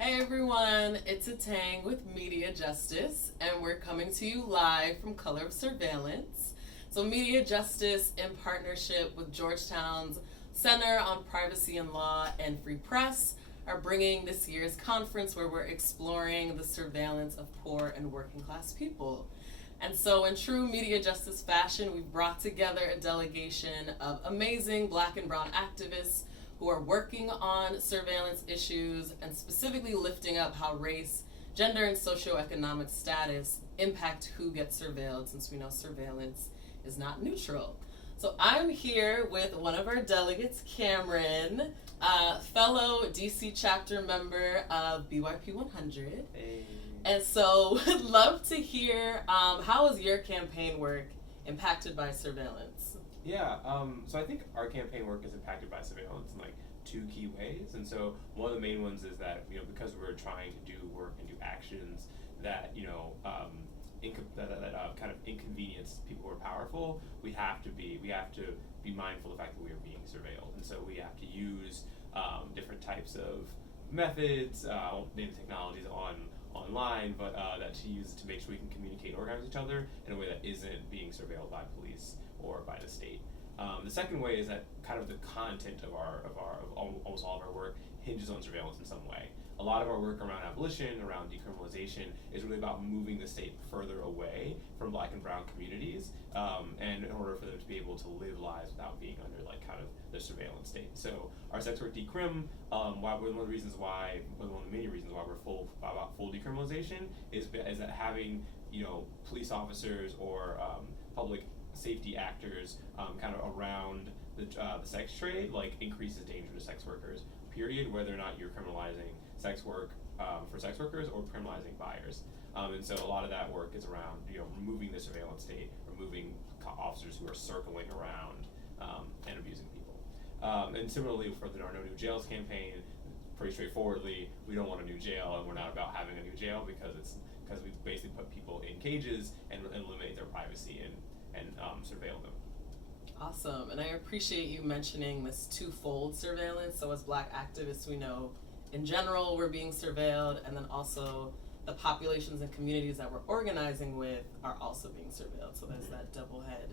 Hey everyone, it's Eteng with Media Justice, and we're coming to you live from Color of Surveillance. So, Media Justice, in partnership with Georgetown's Center on Privacy and Law and Free Press, are bringing this year's conference where we're exploring the surveillance of poor and working class people. And so, in true media justice fashion, we've brought together a delegation of amazing Black and Brown activists who are working on surveillance issues and specifically lifting up how race, gender, and socioeconomic status impact who gets surveilled, since we know surveillance is not neutral. So I'm here with one of our delegates, Cameron, fellow DC chapter member of BYP100. Hey. And so would love to hear how is your campaign work impacted by surveillance? Yeah, so I think our campaign work is impacted by surveillance in like two key ways. And so one of the main ones is that, because we're trying to do work and do actions that, kind of inconvenience people who are powerful, we have to be mindful of the fact that we are being surveilled. And so we have to use different types of methods, I won't name technologies online, but that to use to make sure we can communicate and organize with each other in a way that isn't being surveilled by police or by the state. The second way is that kind of the content of almost all of our work hinges on surveillance in some way. A lot of our work around abolition, around decriminalization, is really about moving the state further away from Black and Brown communities, and in order for them to be able to live lives without being under kind of the surveillance state. So our sex work decrim, one of the many reasons why we're about full decriminalization is that having police officers or public safety actors kind of around the sex trade increases danger to sex workers, period, whether or not you're criminalizing sex work for sex workers or criminalizing buyers. And so a lot of that work is around removing the surveillance state, removing officers who are circling around and abusing people. And similarly for our No New Jails campaign, pretty straightforwardly, we don't want a new jail, and we're not about having a new jail because we basically put people in cages and eliminate their privacy and surveil them. Awesome, and I appreciate you mentioning this twofold surveillance. So as Black activists, we know in general we're being surveilled, and then also the populations and communities that we're organizing with are also being surveilled. So there's that double head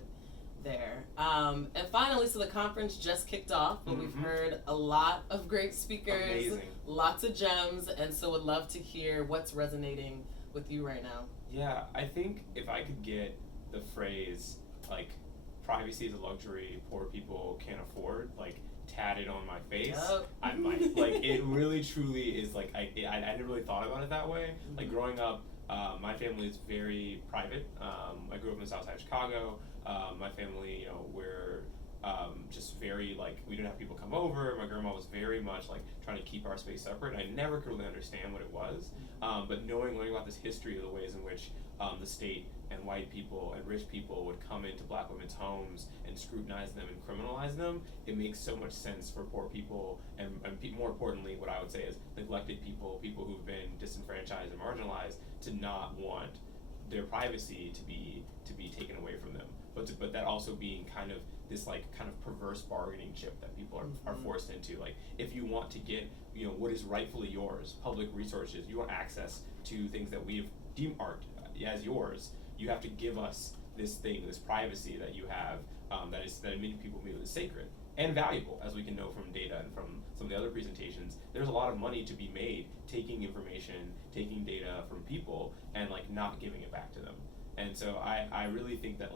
there. And finally, so the conference just kicked off, but we've heard a lot of great speakers, Amazing. Lots of gems, and so would love to hear what's resonating with you right now. Yeah, I think if I could get the phrase privacy is a luxury poor people can't afford tatted on my face, Yep. I might. It really truly is I never really thought about it that way. Growing up, my family is very private. I grew up in the south side of Chicago. My family, we're just very we didn't have people come over. My grandma was very much trying to keep our space separate. I never could really understand what it was, but learning about this history of the ways in which the state and white people and rich people would come into Black women's homes and scrutinize them and criminalize them, it makes so much sense for poor people and more importantly, what I would say is neglected people who've been disenfranchised and marginalized, to not want their privacy to be taken away from them. But that also being kind of this kind of perverse bargaining chip that people are forced into. If you want to get what is rightfully yours, public resources, you want access to things that we've demarked as yours, you have to give us this privacy that you have, that many people feel is sacred and valuable, as we can know from data and from some of the other presentations. There's a lot of money to be made taking information, taking data from people, and not giving it back to them. And so I really think that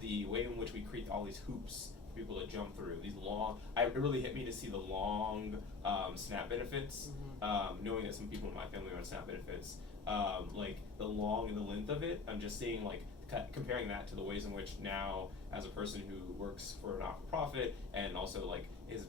the way in which we create all these hoops for people to jump through, it really hit me to see the long SNAP benefits, knowing that some people in my family are on SNAP benefits, the long and the length of it. I'm just seeing comparing that to the ways in which now, as a person who works for a not-for-profit and also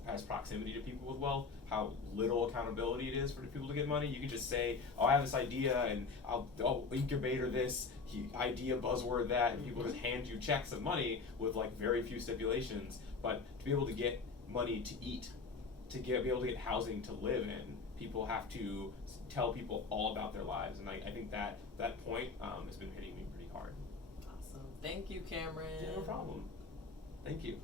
has proximity to people with wealth, how little accountability it is for people to get money. You can just say, oh, I have this idea and I'll incubator this idea buzzword that, and people just hand you checks of money with very few stipulations. But to be able to get money to eat, be able to get housing to live in, people have to tell people all about their lives, and I think that point has been hitting me pretty hard. Awesome. Thank you, Cameron. Yeah, no problem. Thank you.